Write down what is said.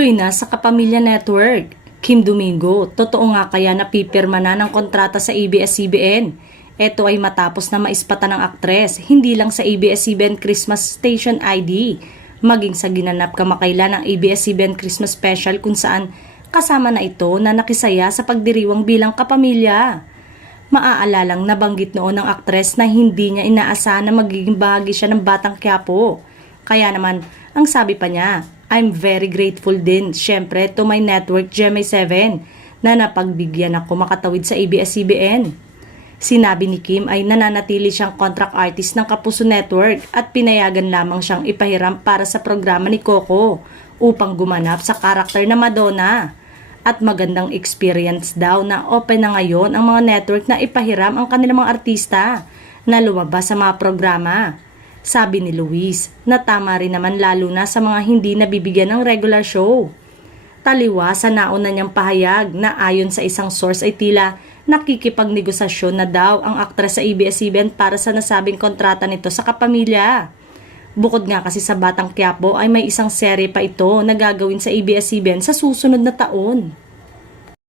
Tuloy na sa Kapamilya Network. Kim Domingo, totoo nga kaya napipirma na ng kontrata sa ABS-CBN? Ito ay matapos na maispatan ng aktres, hindi lang sa ABS-CBN Christmas Station ID, maging sa ginanap kamakailan ng ABS-CBN Christmas Special kung saan kasama na ito na nakisaya sa pagdiriwang bilang kapamilya. Maaalalang nabanggit noon ng aktres na hindi niya inaasahan na magiging bahagi siya ng Batang Quiapo. Kaya naman, ang sabi pa niya, I'm very grateful din, syempre, to my network GMA7 na napagbigyan ako makatawid sa ABS-CBN. Sinabi ni Kim ay nananatili siyang contract artist ng Kapuso Network at pinayagan lamang siyang ipahiram para sa programa ni Coco upang gumanap sa karakter na Madonna. At magandang experience daw na open na ngayon ang mga network na ipahiram ang kanilang mga artista na lumabas sa mga programa. Sabi ni Luis na tama rin naman lalo na sa mga hindi nabibigyan ng regular show. Taliwa sa nauna niyang pahayag na ayon sa isang source ay tila nakikipagnegosasyon na daw ang aktres sa ABS-CBN para sa nasabing kontrata nito sa Kapamilya. Bukod nga kasi sa Batang Quiapo ay may isang serye pa ito na gagawin sa ABS-CBN sa susunod na taon.